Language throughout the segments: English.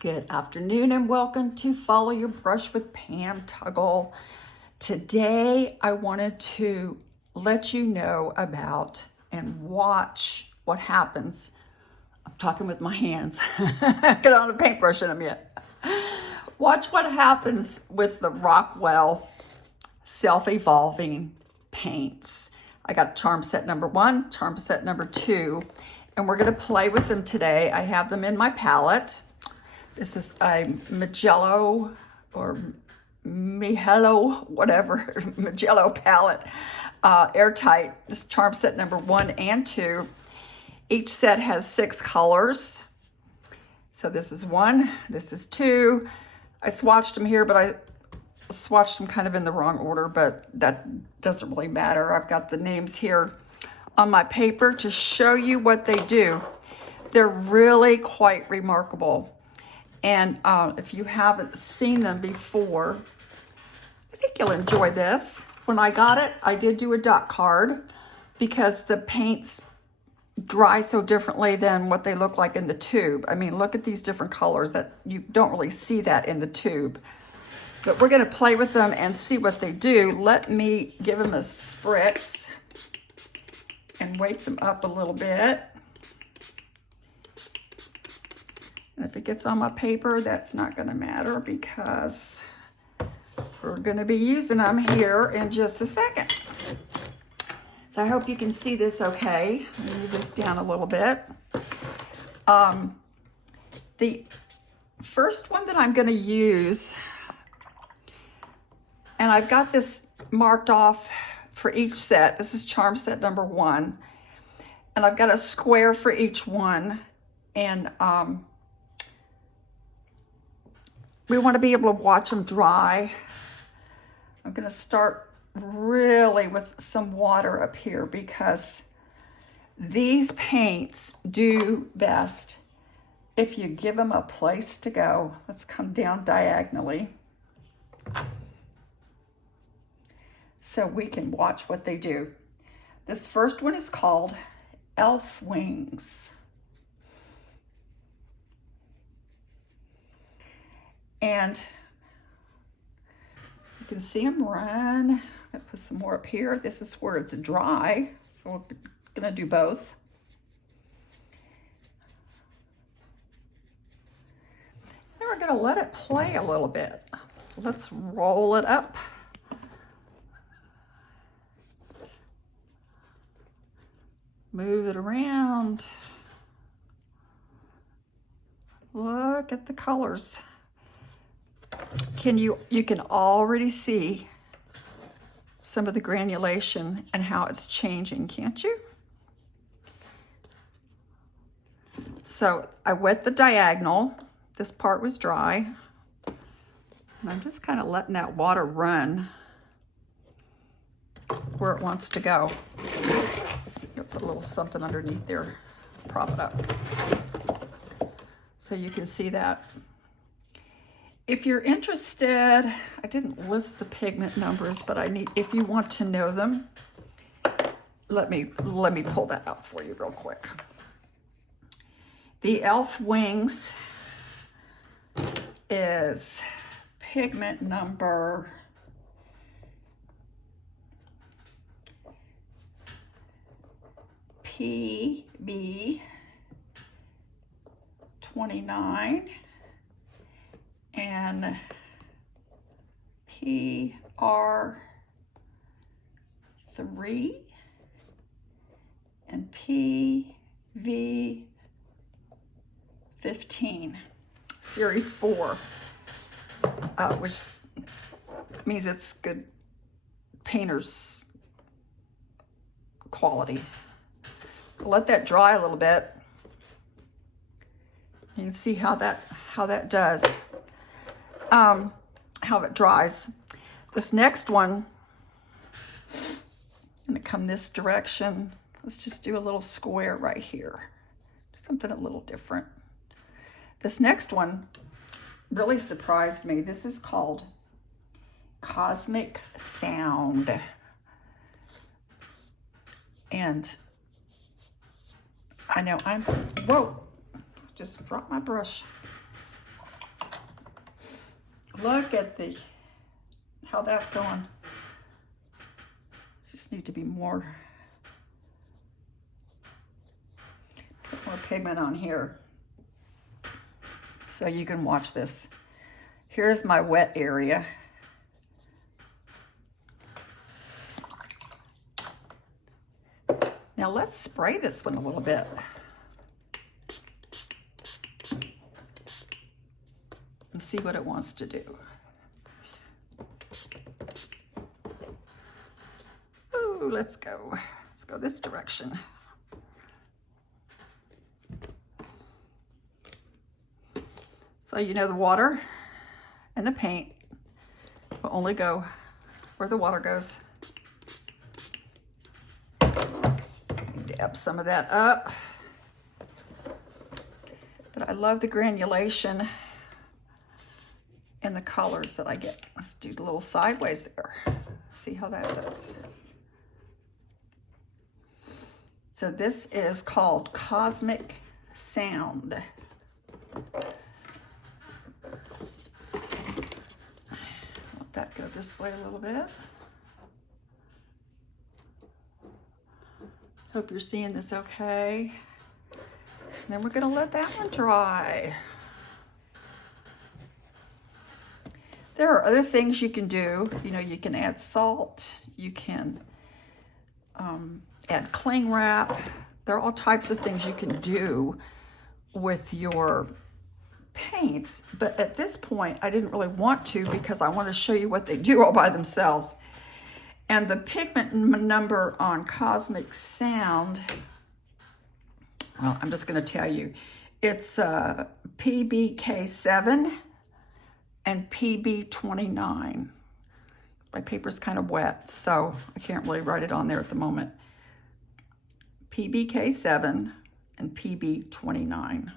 Good afternoon and welcome to Follow Your Brush with Pam Tuggle. Today I wanted to let you know about and watch what happens. I'm talking with my hands. Get on a paintbrush in a minute. Watch what happens with the Rockwell Self-Evolving paints. I got charm set number 1, charm set number 2, and we're going to play with them today. I have them in my palette. This is a Magello or Mihello, whatever, Magello palette, airtight. This is charm set number 1 and 2. Each set has 6 colors. So this is 1, this is 2. I swatched them here, but I swatched them kind of in the wrong order, but that doesn't really matter. I've got the names here on my paper to show you what they do. They're really quite remarkable. And if you haven't seen them before, I think you'll enjoy this. When I got it, I did do a dot card because the paints dry so differently than what they look like in the tube. I mean, look at these different colors that you don't really see that in the tube. But we're going to play with them and see what they do. Let me give them a spritz and wake them up a little bit. And if it gets on my paper, that's not going to matter because we're going to be using them here in just a second. So I hope you can see this okay. Let me move this down a little bit. The first one that I'm going to use, and I've got this marked off for each set. This is charm set number 1. And I've got a square for each one. And we want to be able to watch them dry. I'm going to start really with some water up here because these paints do best if you give them a place to go. Let's come down diagonally so we can watch what they do. This first one is called Elf Wings. And you can see them run. I'm gonna put some more up here. This is where it's dry, so we're gonna do both. Then we're gonna let it play a little bit. Let's roll it up. Move it around. Look at the colors. You can already see some of the granulation and how it's changing, can't you? So I wet the diagonal. This part was dry. And I'm just kind of letting that water run where it wants to go. I'll put a little something underneath there, prop it up. So you can see that. If you're interested, I didn't list the pigment numbers, but if you want to know them, let me pull that out for you real quick. The Elf Wings is pigment number PB 29 and PR 3 and PV 15, series 4, which means it's good painter's quality. Let that dry a little bit. You can see how that does. How it dries. This next one, I'm gonna come this direction. Let's just do a little square right here. Something a little different. This next one really surprised me. This is called Cosmic Sound. And I know whoa, just dropped my brush. Look at how that's going. Just need to be more pigment on here so you can watch this. Here's my wet area. Now let's spray this one a little bit. And see what it wants to do. Ooh, let's go. Let's go this direction. So you know the water and the paint will only go where the water goes. Dab some of that up. But I love the granulation and the colors that I get. Let's do a little sideways there. See how that does. So this is called Cosmic Sound. Let that go this way a little bit. Hope you're seeing this okay. And then we're gonna let that one dry. There are other things you can do. You know, you can add salt, you can add cling wrap. There are all types of things you can do with your paints, but at this point I didn't really want to because I want to show you what they do all by themselves. And the pigment number on Cosmic Sound, well, I'm just going to tell you, it's PBK7 and PB29. My paper's kind of wet, so I can't really write it on there at the moment. PBK7 and PB29.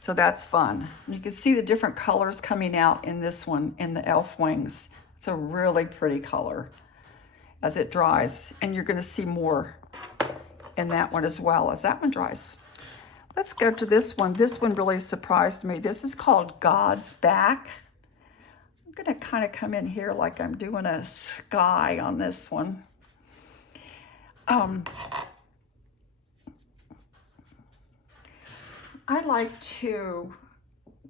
So that's fun. And you can see the different colors coming out in this one, in the elf wings. It's a really pretty color as it dries. And you're gonna see more in that one as well as that one dries. Let's go to this one. This one really surprised me. This is called God's Back. I'm gonna kind of come in here like I'm doing a sky on this one. I like to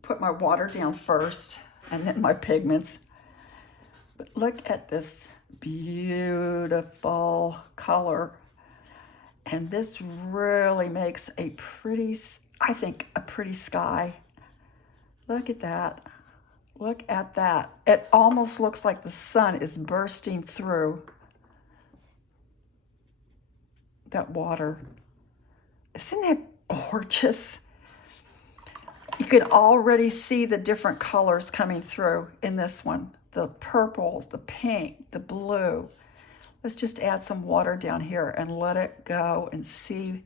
put my water down first and then my pigments. But look at this beautiful color. And this really makes a pretty, I think, a pretty sky. Look at that. Look at that. It almost looks like the sun is bursting through that water. Isn't that gorgeous? You can already see the different colors coming through in this one. The purples, the pink, the blue. Let's just add some water down here and let it go and see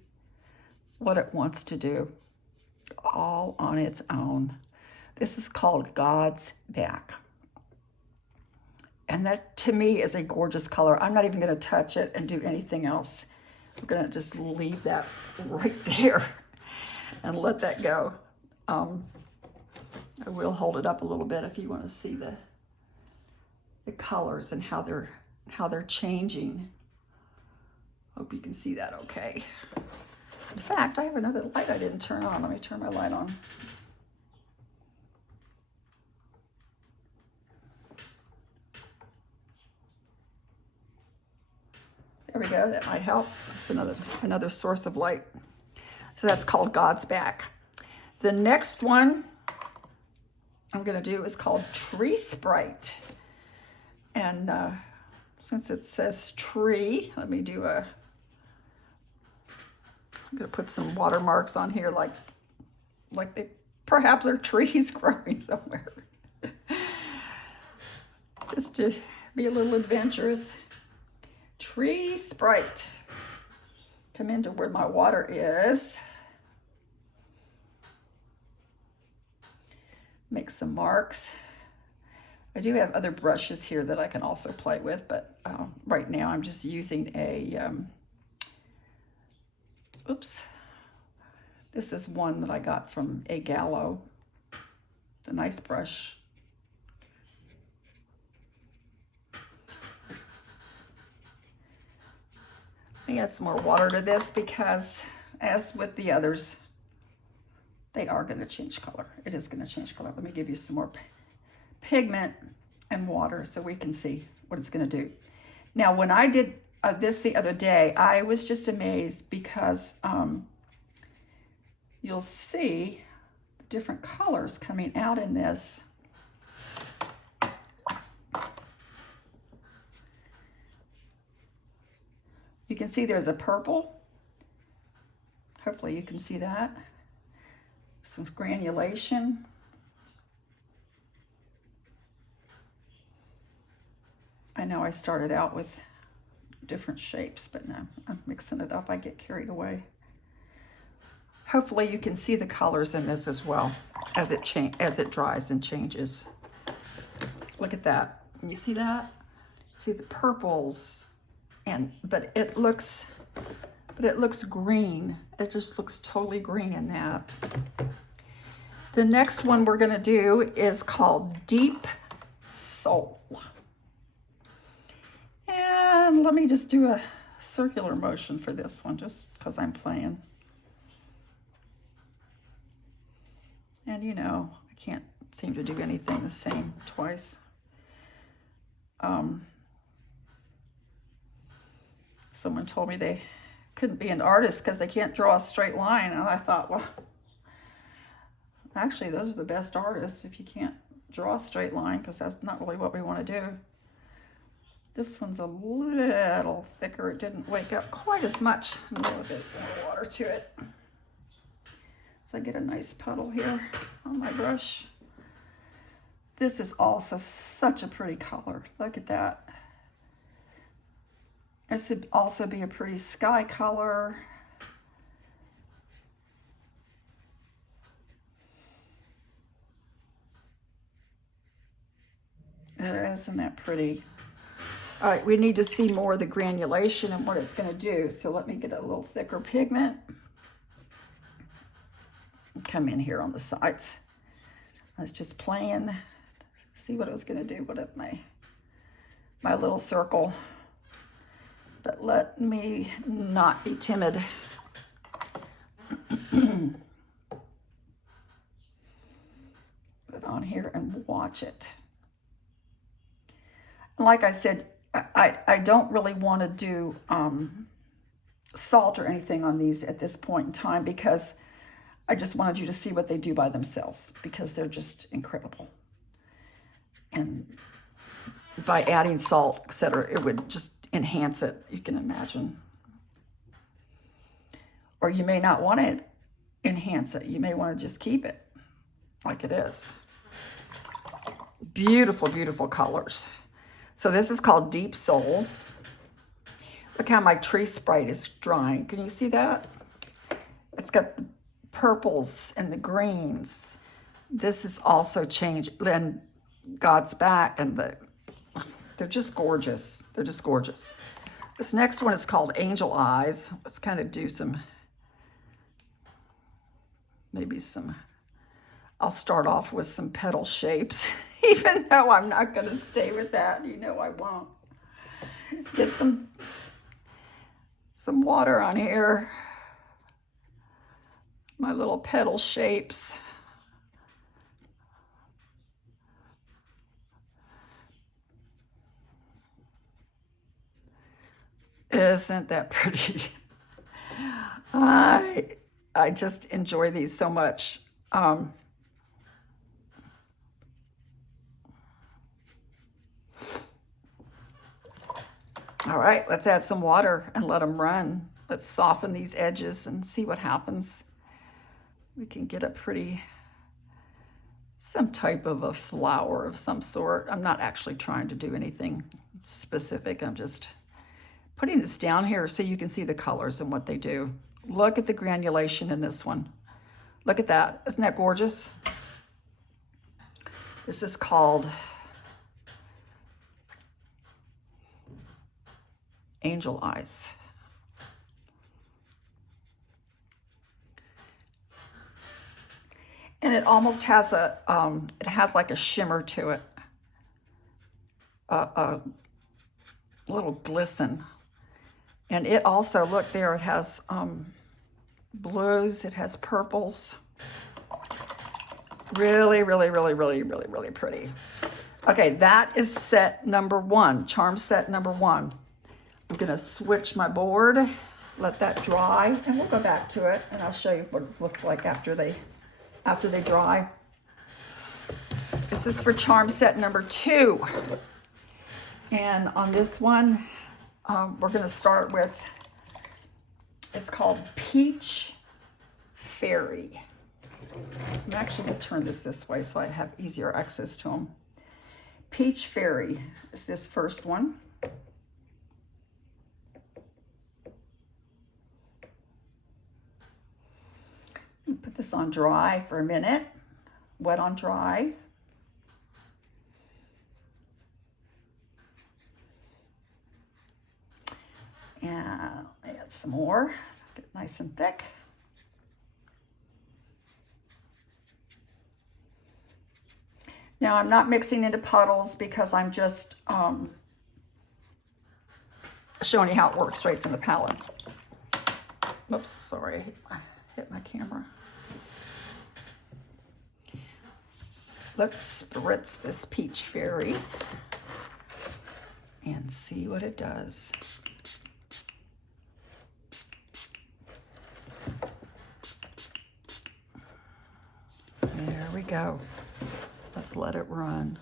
what it wants to do all on its own. This is called God's Back. And that to me is a gorgeous color. I'm not even gonna touch it and do anything else. We're gonna just leave that right there and let that go. I will hold it up a little bit if you want to see the colors and how they're changing. Hope you can see that okay. In fact, I have another light I didn't turn on. Let me turn my light on. There we go, that might help. It's another source of light. So that's called God's Back. The next one I'm gonna do is called Tree Sprite. And since it says tree, let me do I'm gonna put some watermarks on here like they perhaps are trees growing somewhere. Just to be a little adventurous. Tree Sprite. Come into where my water is. Make some marks. I do have other brushes here that I can also play with, but right now I'm just using a, oops. This is one that I got from a Gallo. It's a nice brush. Let me add some more water to this because, as with the others, they are going to change color. It is going to change color. Let me give you some more pigment and water so we can see what it's going to do. Now, when I did this the other day, I was just amazed because you'll see the different colors coming out in this. You can see there's a purple. Hopefully you can see that. Some granulation. I know I started out with different shapes, but now I'm mixing it up. I get carried away. Hopefully you can see the colors in this as well as it dries and changes. Look at that. You see that? See the purples, but it looks green. It just looks totally green in that. The next one we're going to do is called Deep Soul. And let me just do a circular motion for this one, just because I'm playing. And you know, I can't seem to do anything the same twice. Someone told me they couldn't be an artist because they can't draw a straight line. And I thought, well, actually, those are the best artists if you can't draw a straight line, because that's not really what we want to do. This one's a little thicker. It didn't wake up quite as much. A little bit more water to it. So I get a nice puddle here on my brush. This is also such a pretty color. Look at that. This would also be a pretty sky color. Isn't that pretty? All right, we need to see more of the granulation and what it's going to do. So let me get a little thicker pigment. Come in here on the sides. I was just playing, see what it was going to do with my little circle. But let me not be timid. Put it on here and watch it. Like I said, I don't really want to do salt or anything on these at this point in time, because I just wanted you to see what they do by themselves, because they're just incredible. And by adding salt, etc., it would just enhance it, you can imagine. Or you may not want to enhance it. You may want to just keep it like it is. Beautiful, beautiful colors. So this is called Deep Soul. Look how my tree sprite is drying. Can you see that? It's got the purples and the greens. This is also changed. Then God's back, and they're just gorgeous. They're just gorgeous. This next one is called Angel Eyes. Let's kind of do I'll start off with some petal shapes, even though I'm not going to stay with that. You know I won't. Get some water on here. My little petal shapes. Isn't that pretty? I just enjoy these so much. All right, let's add some water and let them run. Let's soften these edges and see what happens. We can get some type of a flower of some sort. I'm not actually trying to do anything specific. I'm just putting this down here so you can see the colors and what they do. Look at the granulation in this one. Look at that. Isn't that gorgeous? This is called Angel Eyes. And it almost has a, it has like a shimmer to it. A little glisten. And it also, look there, it has blues, it has purples. Really, really, really, really, really, really pretty. Okay, that is set number one, charm set number one. I'm gonna switch my board, let that dry, and we'll go back to it and I'll show you what it's looked like after they dry. This is for charm set number two. And on this one, we're gonna start with, it's called Peach Fairy. I'm actually gonna turn this way so I have easier access to them. Peach Fairy is this first one. Put this on dry for a minute, wet on dry. And add some more, get it nice and thick. Now I'm not mixing into puddles because I'm just showing you how it works straight from the palette. Oops, sorry, I hit my camera. Let's spritz this Peach Fairy and see what it does. There we go. Let's let it run.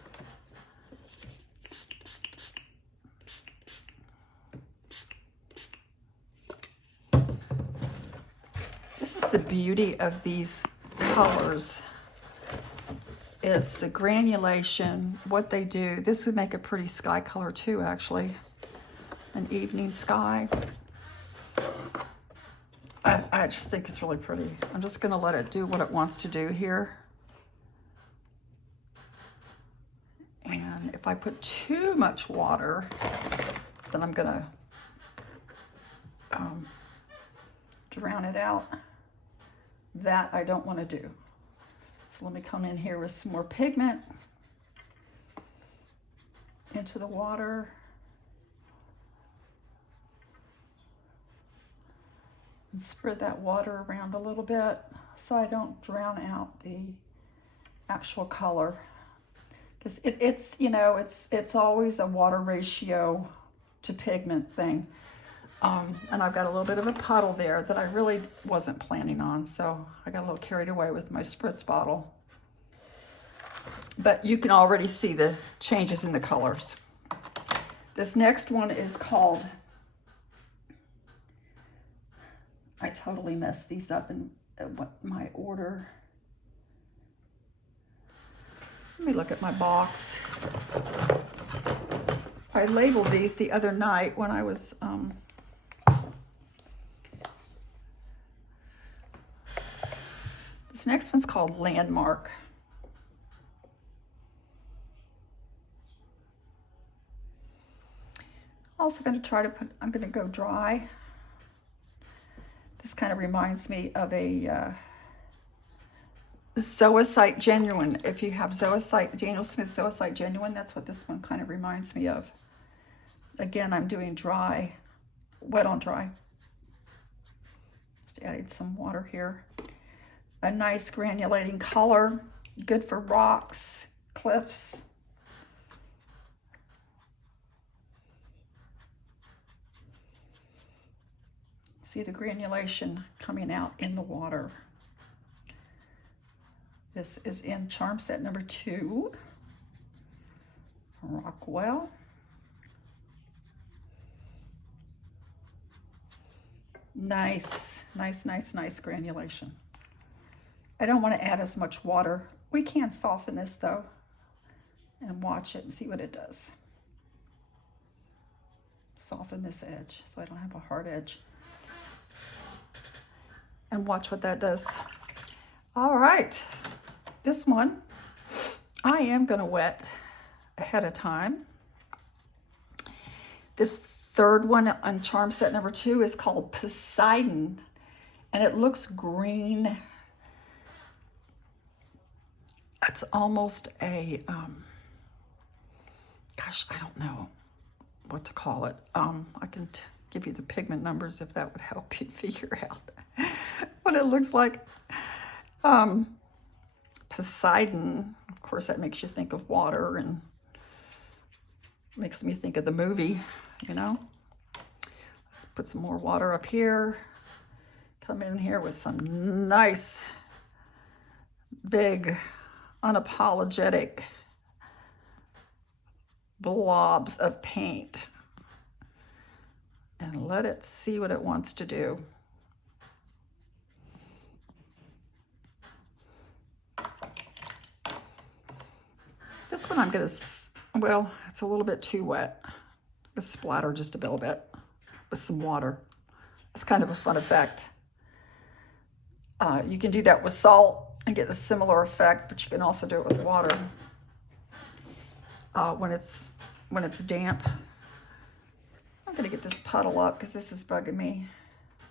This is the beauty of these colors, is the granulation, what they do. This would make a pretty sky color too, actually. An evening sky. I just think it's really pretty. I'm just gonna let it do what it wants to do here. And if I put too much water, then I'm gonna drown it out. That I don't want to do. So let me come in here with some more pigment into the water. And spread that water around a little bit so I don't drown out the actual color. Because it's, you know, it's always a water ratio to pigment thing. And I've got a little bit of a puddle there that I really wasn't planning on, so I got a little carried away with my spritz bottle. But you can already see the changes in the colors. This next one is called, I totally messed these up in my order. Let me look at my box. I labeled these the other night when I was this next one's called Landmark. Also going to try to put, I'm going to go dry. This kind of reminds me of a Zoisite Genuine. If you have Zoisite, Daniel Smith Zoisite Genuine, that's what this one kind of reminds me of. Again, I'm doing dry, wet on dry. Just added some water here. A nice granulating color, good for rocks, cliffs. See the granulation coming out in the water. This is in charm set number 2, Rockwell. Nice, nice, nice, nice granulation. I don't want to add as much water. We can soften this though and watch it and see what it does. Soften this edge so I don't have a hard edge. And watch what that does. All right, this one I am gonna wet ahead of time. This third one on charm set number 2 is called Poseidon, and it looks green. It's almost a, gosh, I don't know what to call it. I can give you the pigment numbers if that would help you figure out what it looks like. Poseidon, of course, that makes you think of water and makes me think of the movie, you know. Let's put some more water up here. Come in here with some nice, big, unapologetic blobs of paint. And let it see what it wants to do. This one I'm gonna, well, it's a little bit too wet. I'm gonna splatter just a little bit with some water. It's kind of a fun effect. You can do that with salt and get a similar effect, but you can also do it with water when it's damp. I'm gonna get this puddle up because this is bugging me.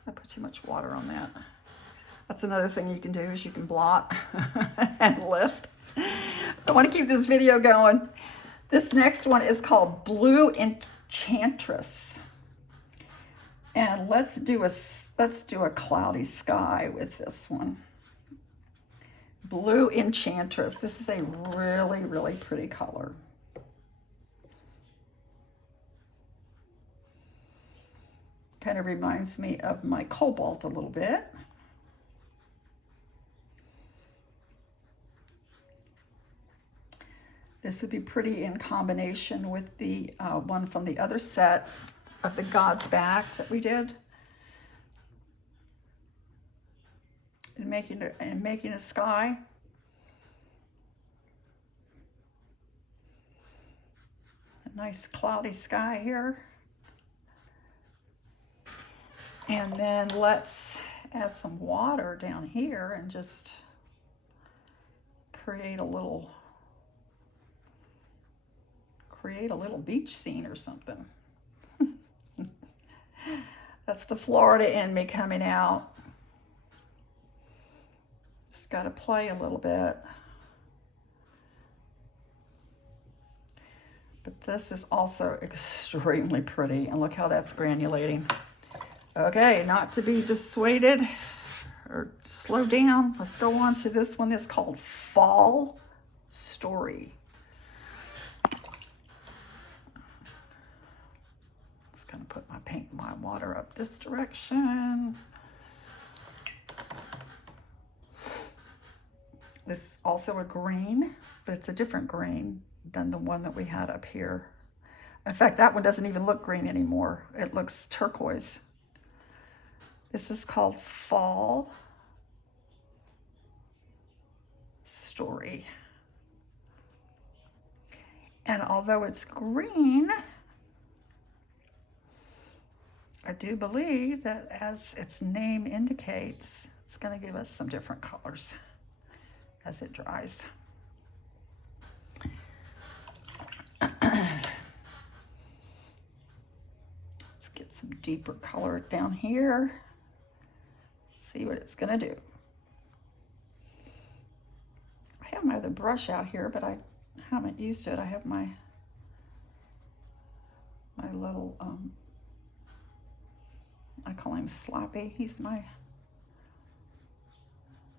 I put too much water on that. That's another thing you can do is you can blot and lift. I want to keep this video going. This next one is called Blue Enchantress. And let's do a cloudy sky with this one. Blue Enchantress. This is a really, really pretty color. Kind of reminds me of my cobalt a little bit. This would be pretty in combination with the one from the other set of the God's Back that we did. And making a sky. A nice cloudy sky here. And then let's add some water down here and just create a little beach scene or something. That's the Florida in me coming out. Just got to play a little bit. But this is also extremely pretty. And look how that's granulating. Okay, not to be dissuaded or slow down. Let's go on to this one that's called Fall Story. Just gonna put my water up this direction. This is also a green, but it's a different green than the one that we had up here. In fact, that one doesn't even look green anymore. It looks turquoise. This is called Fall Story. And although it's green, I do believe that as its name indicates, it's going to give us some different colors as it dries. Let's get some deeper color down here. See what it's gonna do. I have my other brush out here, but I haven't used it. I have my little, I call him Sloppy. He's my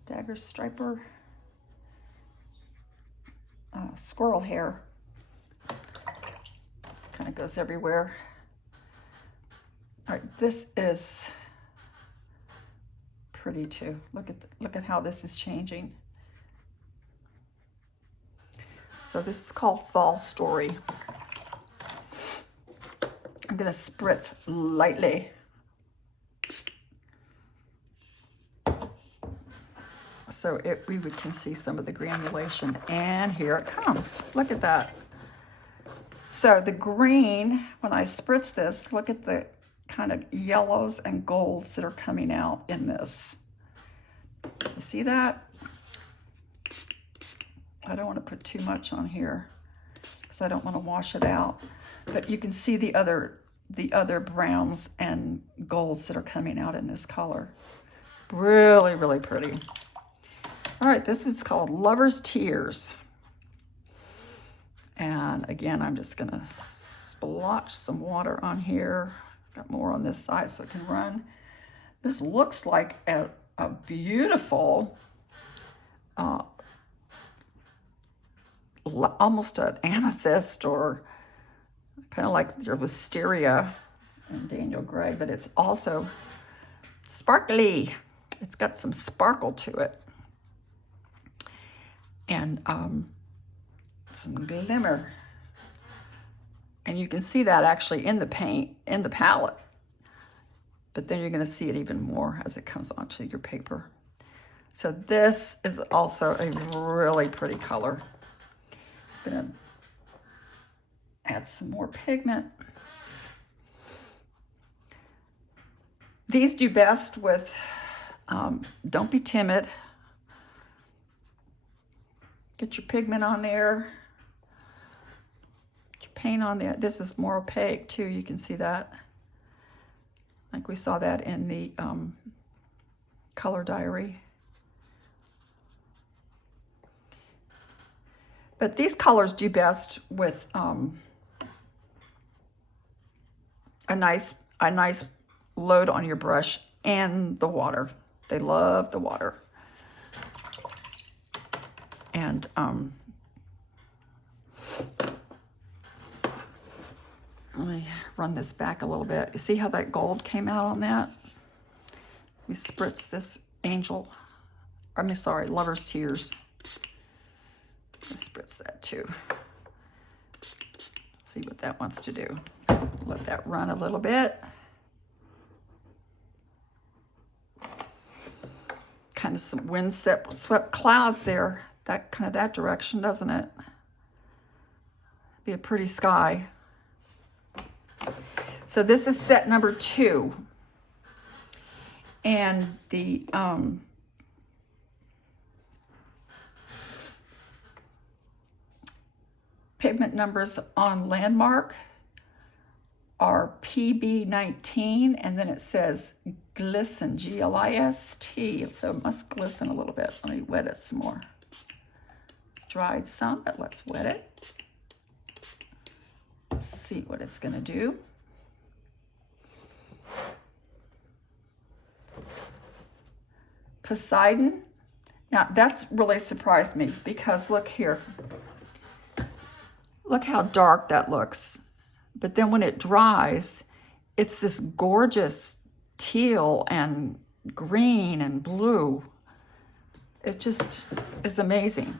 dagger striper squirrel hair. Kind of goes everywhere. All right, this is pretty too. Look at how this is changing. So this is called Fall Story. I'm gonna spritz lightly. So we can see some of the granulation, and here it comes. Look at that. So the green, when I spritz this, look at the kind of yellows and golds that are coming out in this. You see that? I don't want to put too much on here because I don't want to wash it out. But you can see the other browns and golds that are coming out in this color. Really, really pretty. All right, this one's called Lover's Tears. And again, I'm just gonna splotch some water on here. Got more on this side so it can run. This looks like a beautiful, almost an amethyst, or kind of like your wisteria and Daniel Gray, but it's also sparkly. It's got some sparkle to it. And some glimmer. And you can see that actually in the paint, in the palette. But then you're going to see it even more as it comes onto your paper. So this is also a really pretty color. I'm going to add some more pigment. These do best with, don't be timid. Get your pigment on there. Get your paint on there. This is more opaque too, you can see that. Like we saw that in the color diary. But these colors do best with a nice load on your brush and the water. They love the water. And let me run this back a little bit. You see how that gold came out on that? We spritz this Lover's Tears. Let's spritz that too. See what that wants to do. Let that run a little bit. Kind of some wind-swept clouds there. That direction, doesn't it? Be a pretty sky. So this is set number 2. And the pigment numbers on Landmark are PB19, and then it says glisten, G-L-I-S-T, so it must glisten a little bit. Let me wet it some more. Dried some, but let's wet it. Let's see what it's gonna do. Poseidon. Now that's really surprised me because look here. Look how dark that looks. But then when it dries, it's this gorgeous teal and green and blue. It just is amazing.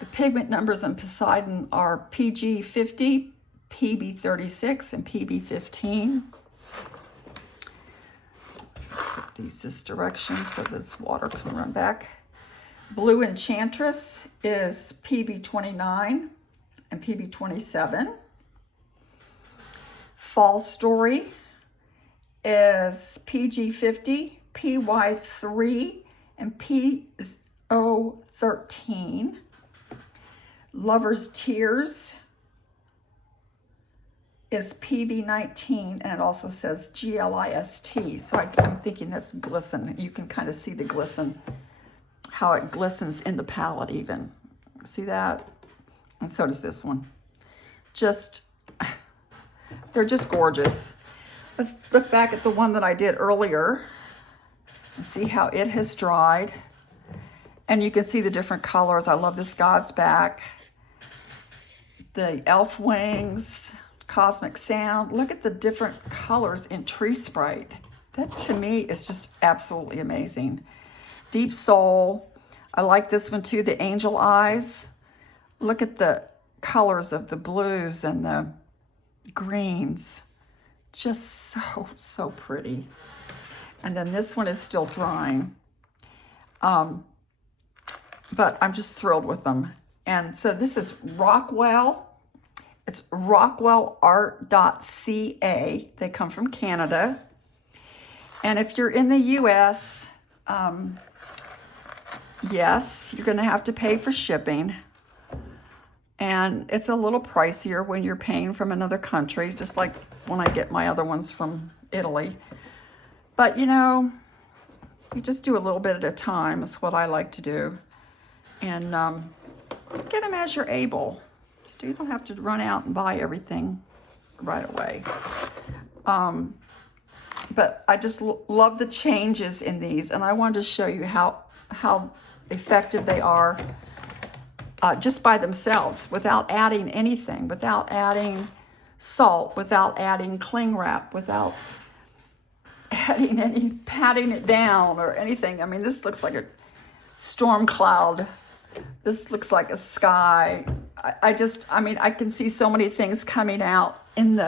The pigment numbers in Poseidon are PG50, PB36, and PB15. Put these this direction so this water can run back. Blue Enchantress is PB29 and PB27. Fall Story is PG50, PY3, and PO13. Lover's Tears is PV19, and it also says GLIST. So I'm thinking that's glisten. You can kind of see the glisten, how it glistens in the palette even. See that? And so does this one. They're just gorgeous. Let's look back at the one that I did earlier and see how it has dried. And you can see the different colors. I love this God's Back, the elf wings, cosmic sound. Look at the different colors in Tree Sprite. That to me is just absolutely amazing. Deep Soul. I like this one too, the angel eyes. Look at the colors of the blues and the greens. Just so pretty. And then this one is still drying. But I'm just thrilled with them. And so this is Rockwell. It's rockwellart.ca. They come from Canada. And if you're in the US, yes, you're gonna have to pay for shipping. And it's a little pricier when you're paying from another country, just like when I get my other ones from Italy. But you know, you just do a little bit at a time is what I like to do. And get them as you're able. You don't have to run out and buy everything right away. But I just love the changes in these, and I wanted to show you how effective they are just by themselves, without adding anything, without adding salt, without adding cling wrap, without adding any patting it down or anything. I mean, this looks like a storm cloud. This looks like a sky. I mean, I can see so many things coming out in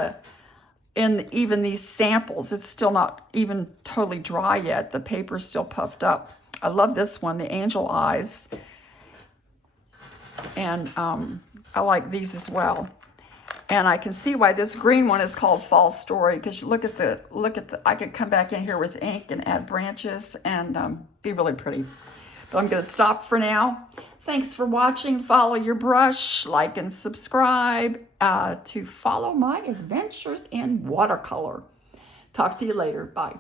even these samples. It's still not even totally dry yet. The paper's still puffed up. I love this one, the angel eyes. And I like these as well. And I can see why this green one is called Fall Story, because you look at the, I could come back in here with ink and add branches and be really pretty. But I'm going to stop for now. Thanks for watching. Follow your brush, like and subscribe to follow my adventures in watercolor. Talk to you later. Bye.